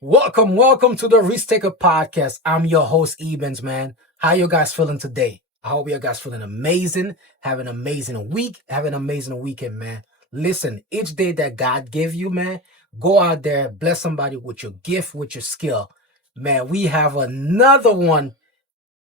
Welcome to the Risk Taker Podcast. I'm your host, Ebens, man. How you guys feeling today? I hope you guys feeling amazing, have an amazing week, have an amazing weekend, man. Listen, each day that God gave you, man, go out there, bless somebody with your gift, with your skill. Man, we have another one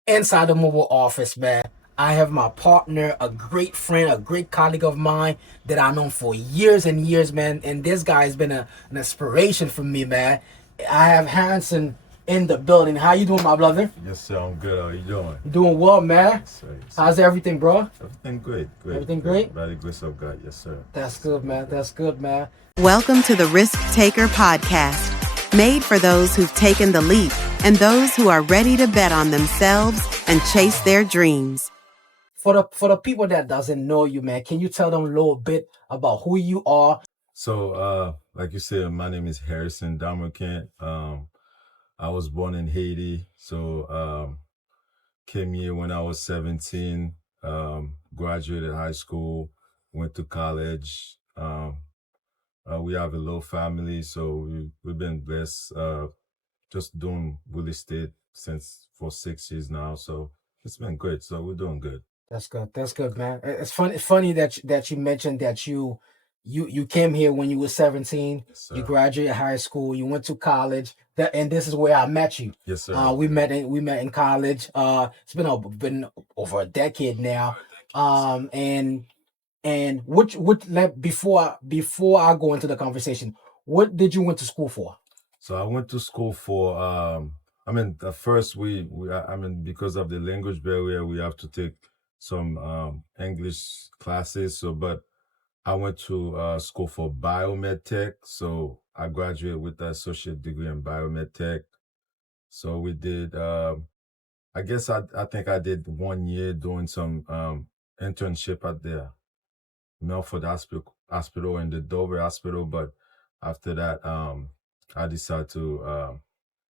inside the mobile office, man. I have my partner, a great friend, a great colleague of mine that I've known for years and years, man. And this guy has been an inspiration for me, man. I have Harrison in the building. How you doing, my brother? Yes, sir. I'm good. How you doing? Doing well, man. Yes, sir. Yes, sir. How's everything, bro? Everything great. Great. Everything great? By the grace of God. Yes, sir. That's good, man. That's good, man. Welcome to the Risk Taker Podcast, made for those who've taken the leap and those who are ready to bet on themselves and chase their dreams. For the people that doesn't know you, man, can you tell them a little bit about who you are? So, like you said, my name is Harryson Domercant. I was born in Haiti. So, came here when I was 17. Graduated high school, went to college. We have a little family, so we've been blessed. Just doing real estate for 6 years now, so it's been great. So we're doing good. That's good. That's good, man. It's funny that you mentioned that you came here when you were 17. Yes, sir. You graduated high school. You went to college. And this is where I met you. Yes, sir. We met in college. It's been over a decade now. And before I go into the conversation, what did you went to school for? So I went to school for at first because of the language barrier, we have to take some English classes. So, but I went to school for biomed tech. So I graduated with an associate degree in biomed tech. So we did. I guess I think I did 1 year doing some internship at the Milford Hospital and the Dover Hospital. But after that, I decided to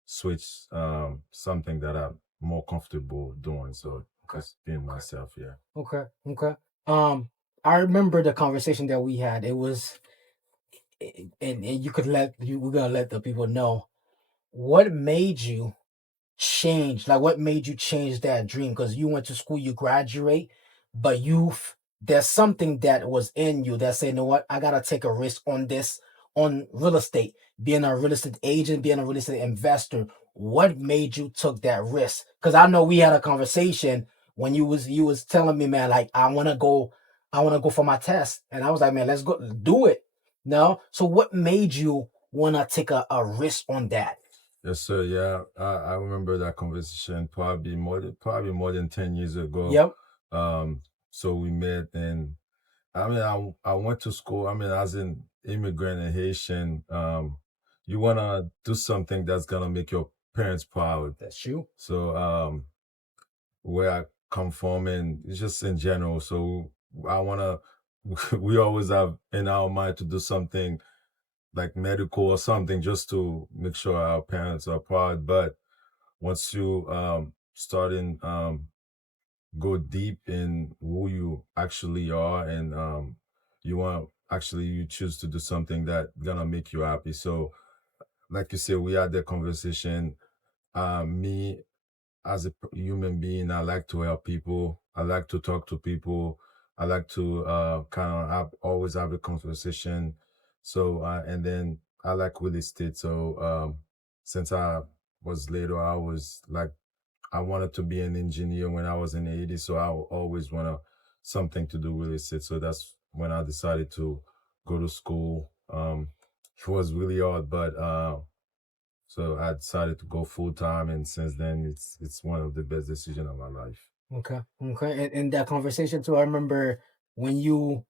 switch something that I'm more comfortable doing. So just being myself, yeah. Okay. I remember the conversation that we had. It was, and we're gonna let the people know what made you change. Like, what made you change that dream? Because you went to school, you graduate, but there's something that was in you that said, you know what, I gotta take a risk on this, on real estate, being a real estate agent, being a real estate investor. What made you took that risk? Because I know we had a conversation when you was telling me, man, like, I wanna go for my test. And I was like, man, let's go do it. No? So what made you wanna take a risk on that? Yes, sir. Yeah, I remember that conversation probably more than 10 years ago. Yep. So we met, and I went to school. As an immigrant and Haitian, you wanna do something that's gonna make your parents proud. That's true. So, where I come from, and it's just in general. So I wanna. We always have in our mind to do something like medical or something just to make sure our parents are proud. But once you starting go deep in who you actually are, and you choose to do something that gonna make you happy. So like you said, we had that conversation. Me as a human being, I like to help people. I like to talk to people. I like to always have a conversation. So and then I like real estate. So since I was little, I was like, I wanted to be an engineer when I was in Haiti. So I always wanted something to do with real estate. So that's when I decided to go to school. It was really hard, but so I decided to go full time, and since then it's one of the best decisions of my life. Okay. And that conversation too, I remember when you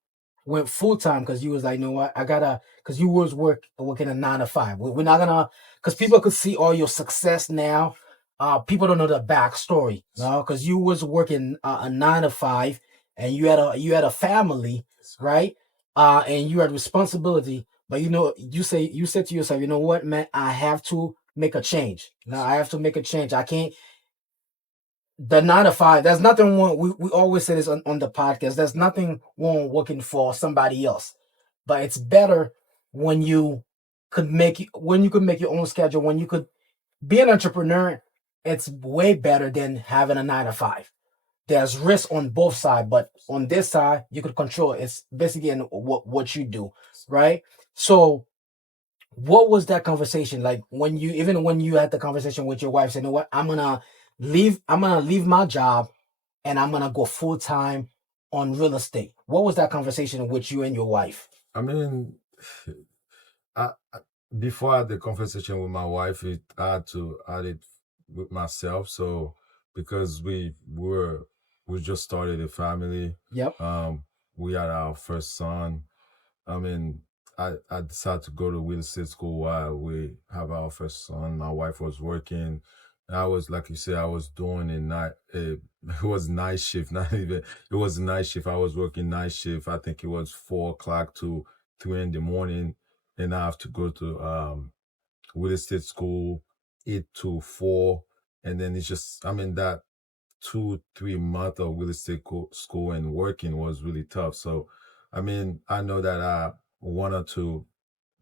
went full time, because you was like, you know what, because you was working a 9 to 5. We're not gonna, because people could see all your success now. People don't know the backstory, no, because you was working a 9 to 5, and you had a family, right? And you had responsibility, but you said to yourself, you know what, man, I have to make a change. Now I have to make a change. I can't. The 9 to 5, there's nothing wrong. We always say this on the podcast. There's nothing wrong working for somebody else, but it's better when you could make your own schedule, when you could be an entrepreneur, it's way better than having a 9 to 5. There's risk on both sides, but on this side, you could control it. It's basically in what you do, right? So what was that conversation like when you had the conversation with your wife saying, you know what, I'm gonna leave my job and I'm gonna go full time on real estate? What was that conversation with you and your wife? I mean, before I had the conversation with my wife, I had to add it with myself. So because we just started a family. Yep. We had our first son. I mean, I decided to go to real estate school while we have our first son. My wife was working. I was, like you said, I was doing it was night shift, not even, it was night shift. I was working night shift. I think it was 4 o'clock to 3 in the morning. And I have to go to real estate school 8 to 4. And then it's just, I mean, that 2-3 months of real estate school and working was really tough. So, I mean, I know that I wanted to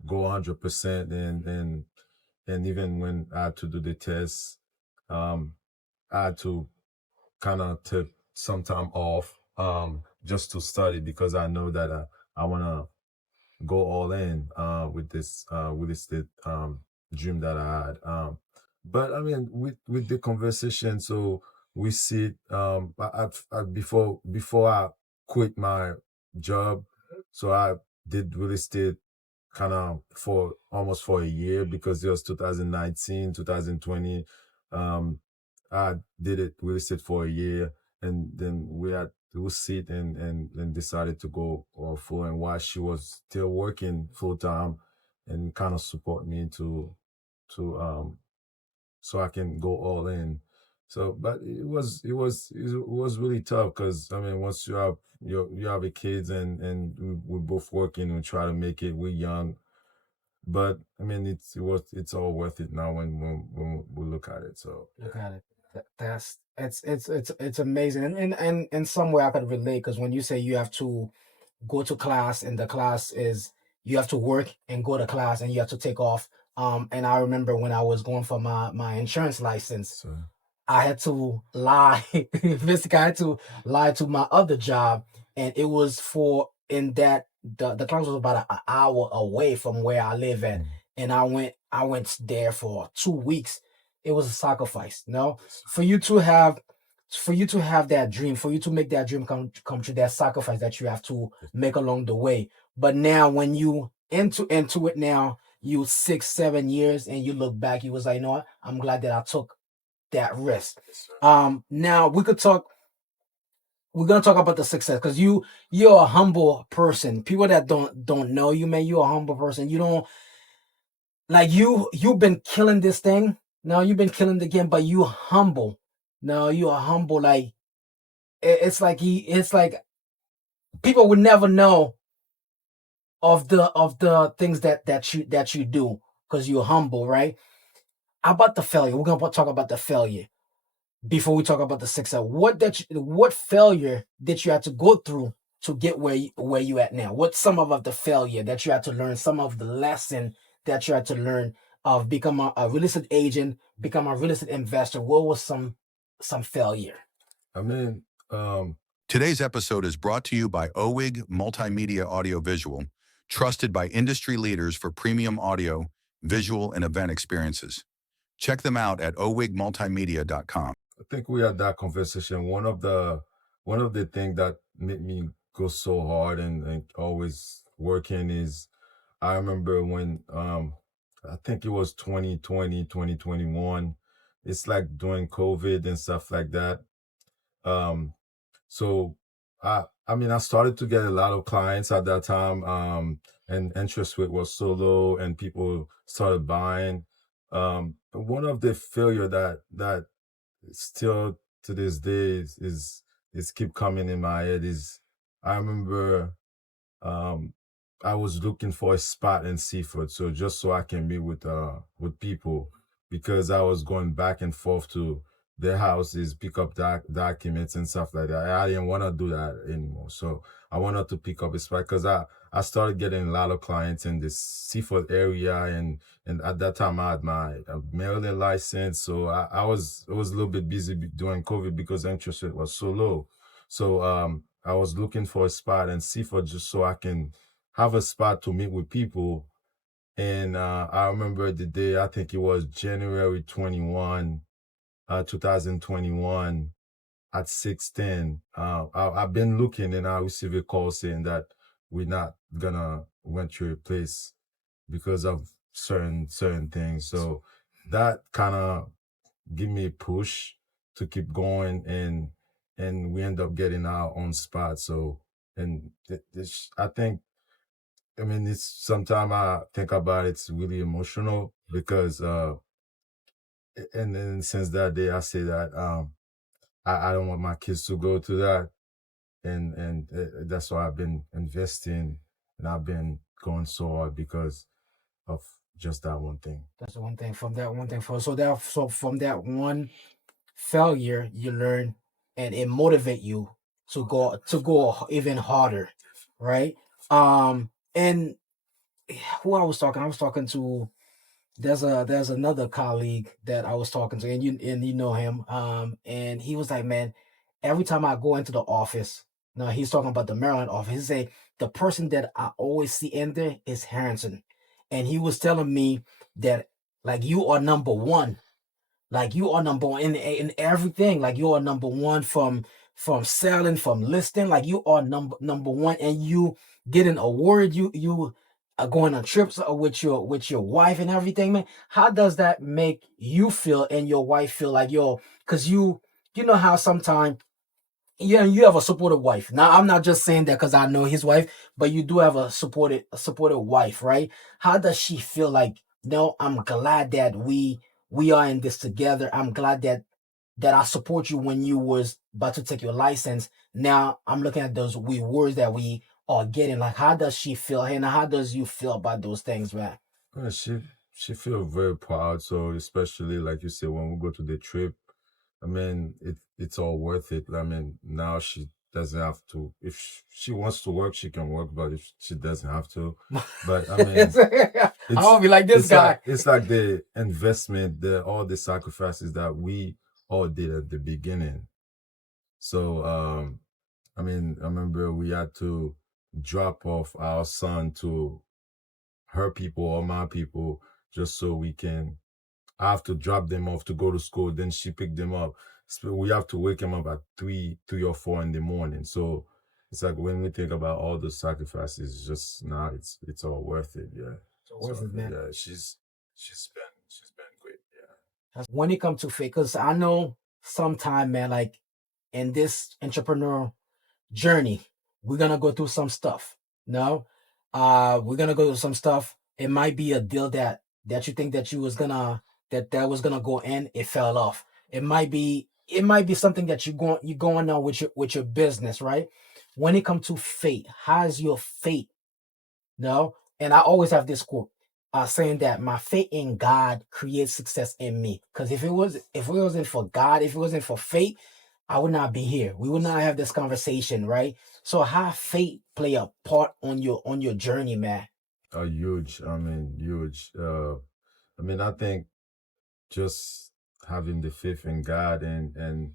go 100%, and even when I had to do the test, I had to kind of take some time off just to study, because I know that I want to go all in with this real estate dream that I had. But I mean, with the conversation, so we sit. Before I quit my job, so I did real estate kind of for almost for a year, because it was 2019, 2020. I did it real estate for a year, and then we sit and decided to go full. And while she was still working full time, and kind of support me to so I can go all in. So, but it was really tough, because I mean, once you have a kids, and we're both working, we try to make it. We're young, but I mean, it's all worth it now when we look at it. So Look at it. That's it's amazing, and in some way I could relate, because when you say you have to go to class, and the class is, you have to work and go to class, and you have to take off. And I remember when I was going for my insurance license, I had to lie. Basically, I had to lie to my other job, and it was for in that the class was about an hour away from where I live at, and I went there for 2 weeks. It was a sacrifice, no, for you to have that dream, for you to make that dream come true, that sacrifice that you have to make along the way. But now, when you into it now, you 6-7 years, and you look back, you was like, you know what, I'm glad that I took that risk. Now we're gonna talk about the success, because you're a humble person. People that don't know you, man, you're a humble person. You don't, like, you've been killing this thing. Now you've been killing the game, but you humble. No, you are humble. Like, it's like people would never know of the things that you do, because you're humble, right? How about the failure? We're gonna talk about the failure before we talk about the success. What failure did you have to go through to get where you at now? What's some of the failure that you had to learn? Some of the lesson that you had to learn of become a real estate agent, become a real estate investor. What was some failure? I mean, Today's episode is brought to you by OWIG Multimedia Audiovisual, trusted by industry leaders for premium audio, visual, and event experiences. Check them out at owigmultimedia.com. I think we had that conversation. One of the things that made me go so hard and always working is, I remember when I think it was 2020, 2021. It's like during COVID and stuff like that. So I mean, I started to get a lot of clients at that time, and interest rate was so low, and people started buying. One of the failure that still to this day is keep coming in my head is, I remember I was looking for a spot in Seaford, so just so I can meet with people, because I was going back and forth to their houses, pick up documents and stuff like that. I didn't want to do that anymore. So I wanted to pick up a spot because I started getting a lot of clients in this Seaford area, and at that time I had my Maryland license. So I was a little bit busy during COVID because interest rate was so low. So I was looking for a spot in Seaford just so I can have a spot to meet with people. And I remember the day, I think it was January 21, 2021 at 6:10. I've been looking and I received a call saying that we're not gonna rent your place because of certain things. So that kind of give me a push to keep going, and we end up getting our own spot. So, and I think, I mean, it's sometimes I think about it, it's really emotional because and since that day I say that I don't want my kids to go to that, and that's why I've been investing and I've been going so hard because of just that one thing. That's the one thing from that one thing. So from that one failure, you learn, and it motivate you to go even harder, right? And who I was talking to, there's another colleague that I was talking to, and you know him. And he was like, man, every time I go into the office, now he's talking about the Maryland office. He say the person that I always see in there is Harrison, and he was telling me that like you are number one, like you are number one in everything. Like you are number one from selling, from listing. Like you are number one, and you get an award. You are going on trips with your wife and everything, man. How does that make you feel and your wife feel? Like because you know how sometimes, yeah, you have a supportive wife. Now, I'm not just saying that because I know his wife, but you do have a supportive wife, right? How does she feel? Like, no, I'm glad that we are in this together. I'm glad that I support you when you was about to take your license. Now I'm looking at those rewards that we are getting. Like, how does she feel? And how does you feel about those things, man? Well, she feel very proud. So especially like you say, when we go to the trip, I mean, it's all worth it. I mean, now she doesn't have to. If she wants to work, she can work. But if she doesn't have to, but I mean, I won't be like this guy. It's like the investment, all the sacrifices that we all did at the beginning. So, I mean, I remember we had to drop off our son to her people or my people just so we can. I have to drop them off to go to school. Then she picked them up. So we have to wake him up at 3 or 4 in the morning. So it's like when we think about all the sacrifices, just now it's all worth it. Yeah, it's worth it, man. Yeah, she's been great. Yeah. When it comes to faith, because I know sometime, man, like in this entrepreneurial journey, we're gonna go through some stuff. No, we're gonna go through some stuff. It might be a deal that you think that you was gonna that was gonna go in, it fell off. It might be something that you going on with your business, right? When it comes to fate, how's your fate? No, and I always have this quote, saying that my faith in God creates success in me. Because if it wasn't for God, if it wasn't for fate, I would not be here. We would not have this conversation, right? So how fate play a part on your journey, man? Huge. I mean, huge. I mean, I think just having the faith in God and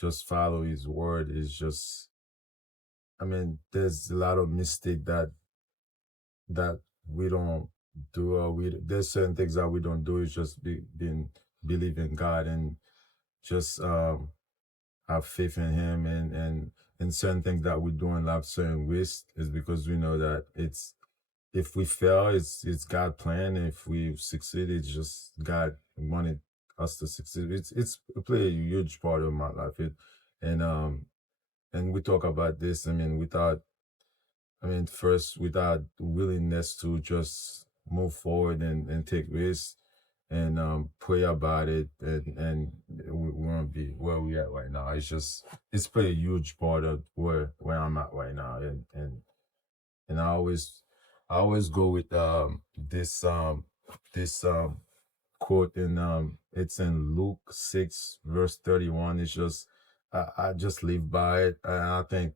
just follow His word is just. I mean, there's a lot of mistake that we don't do, or there's certain things that we don't do. Is just believe in God and just have faith in Him, and certain things that we do and have certain risk is because we know that if we fail, it's God plan. If we succeed, it's just God wanted us to succeed. It's play a huge part of my life. And we talk about this. I mean, first without willingness to just move forward and take risks and pray about it, and we won't be where we at right now. It's played a huge part of where I'm at right now, and I always go with this quote it's in Luke 6 verse 31. It's just I just live by it, and I think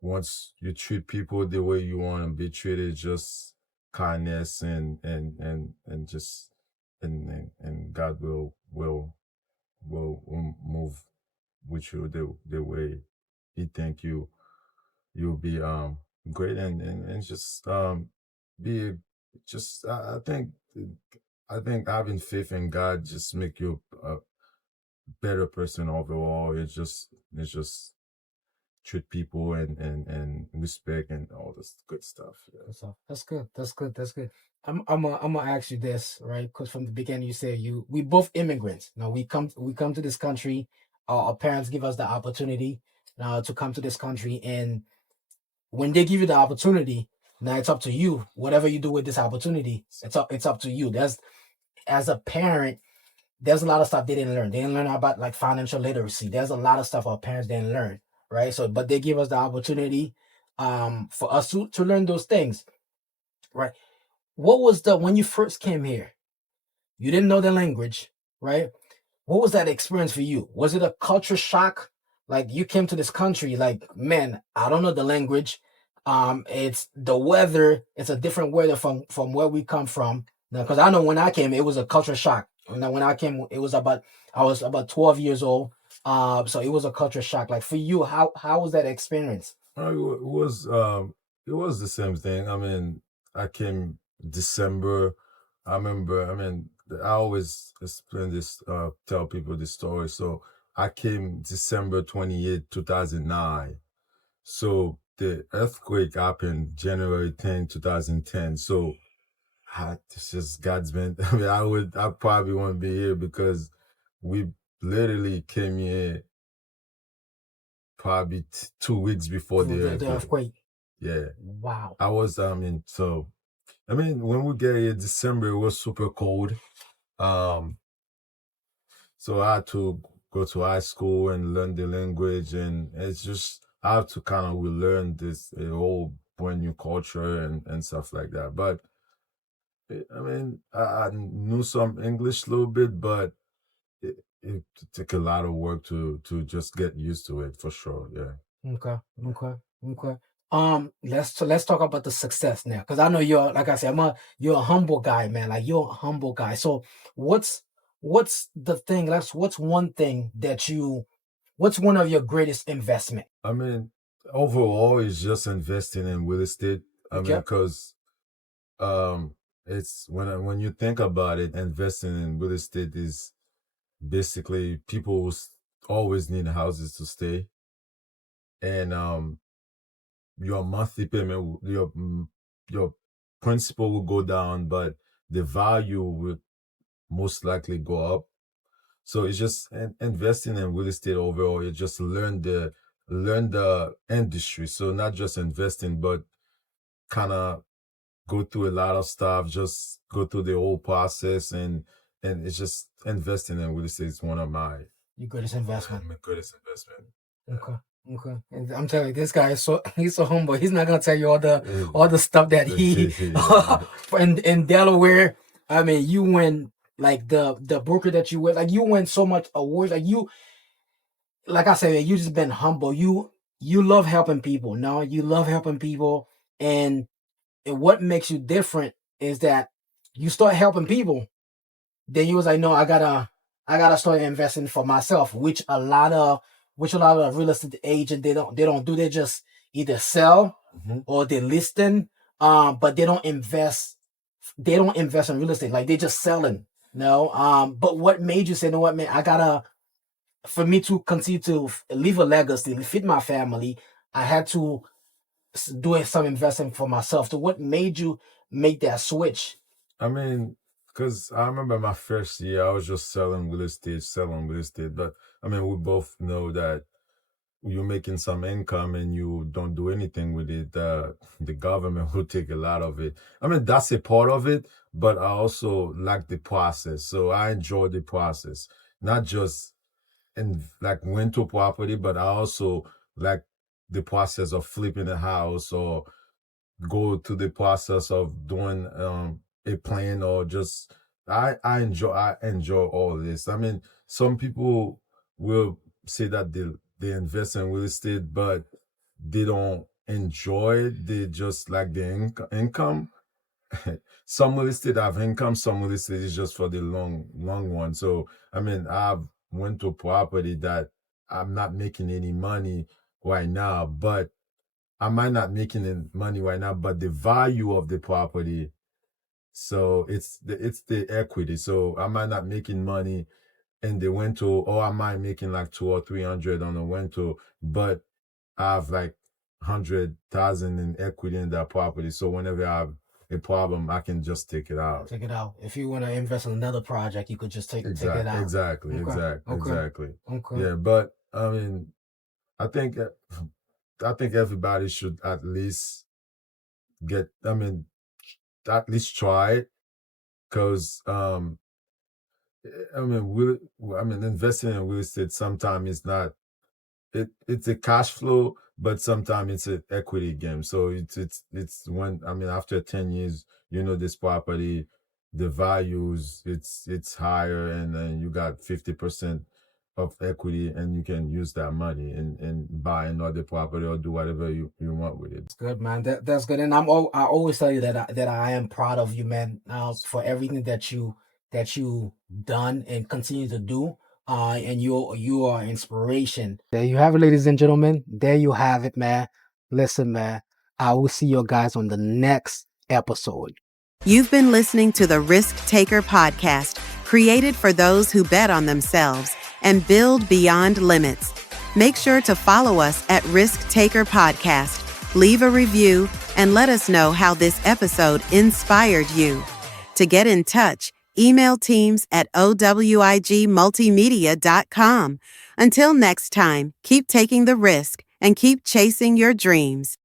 once you treat people the way you want to be treated, just kindness and just and God will move with you the way He think you'll be great and just be just I think having faith in God just make you a better person overall. It's just treat people and respect and all this good stuff. Yeah. So that's good. That's good. That's good. I'm gonna ask you this, right? Because from the beginning you said we both immigrants. Now we come to this country. Our parents give us the opportunity to come to this country, and when they give you the opportunity, now it's up to you. Whatever you do with this opportunity, it's up to you. There's as a parent, there's a lot of stuff they didn't learn. They didn't learn about like financial literacy. There's a lot of stuff our parents didn't learn, right? So, but they give us the opportunity for us to learn those things, right? What was the when you first came here? You didn't know the language, right? What was that experience for you? Was it a culture shock? Like you came to this country, like, man, I don't know the language. It's the weather, it's a different weather from where we come from. Now, because I know when I came, it was a culture shock. Now, when I came, I was about 12 years old. So it was a culture shock. Like for you, how was that experience? It was the same thing. I mean, I came December. I remember. I mean, I always explain this, tell people this story. So I came December 28, 2009. So the earthquake happened January 10, 2010. So it's just God's been. I mean, I probably won't be here because we literally came here probably 2 weeks before the The earthquake. earthquake. Yeah. Wow. I was, when we get here December, it was super cold. So I had to go to high school and learn the language, and it's just I have to kind of relearn this a whole brand new culture and stuff like that. But I mean, I knew some English a little bit, but it took a lot of work to just get used to it for sure. Yeah. Okay. Okay. Okay. Let's talk about the success now, because I know you're like I said, you're a humble guy, man. Like you're a humble guy. So what's the thing? What's one thing that what's one of your greatest investment? I mean, overall, it's just investing in real estate. I mean, Okay. because it's when you think about it, investing in real estate is basically people always need houses to stay, and your monthly payment, your principal will go down, but the value will most likely go up. So it's just investing in real estate overall. You just learn the industry. So not just investing, but kind of go through a lot of stuff. Just go through the whole process, and it's just investing in real estate is one of your greatest investment. my greatest investment. Okay. Okay. And I'm telling you, this guy is he's so humble. He's not gonna tell you all the stuff that he in Delaware. I mean, you win like the broker that you win, like you win so much awards. Like I said, you just been humble. You love helping people. No, you love helping people, and what makes you different is that you start helping people, then you was like, no, I gotta start investing for myself, which a lot of real estate agents they don't do. They just either sell or they listing, but they don't invest. They don't invest in real estate. Like they just selling. No. But what made you say, you know what, man, for me to continue to leave a legacy, feed my family, I had to do some investing for myself. So what made you make that switch? I mean, because I remember my first year, I was just selling real estate. But I mean, we both know that you're making some income and you don't do anything with it, the government will take a lot of it. I mean, that's a part of it, but I also like the process. So I enjoy the process, not just in like rental property, but I also like the process of flipping a house or go to the process of doing a plan or just I enjoy all this. I mean, some people will say that they invest in real estate, but they don't enjoy it. They just like the income. Some real estate have income, some real estate is just for the long one. So I mean, I've went to property that I'm not making any money right now, but I might not making any money right now, but the value of the property, so it's the equity. So I might not making money in the rental, or I might making like 200 or 300 on the rental, but I have like 100,000 in equity in that property. So whenever I have a problem, I can just take it out. Take it out. If you want to invest in another project, you could just take it out. Exactly. Okay. Yeah, but I mean, I think everybody should at least at least try it, because investing in real estate sometimes is not it's a cash flow, but sometimes it's an equity game. So it's when, I mean, after 10 years, this property, the values, it's higher, and then you got 50% of equity, and you can use that money and buy another property or do whatever you want with it. That's good, man. That's good. And I always tell you that I am proud of you, man, for everything that you done and continue to do. And you are inspiration. There you have it, ladies and gentlemen. There you have it, man. Listen, man. I will see you guys on the next episode. You've been listening to the Risk Taker Podcast, created for those who bet on themselves and build beyond limits. Make sure to follow us at Risk Taker Podcast, leave a review, and let us know how this episode inspired you. To get in touch, email teams at owigmultimedia.com. Until next time, keep taking the risk and keep chasing your dreams.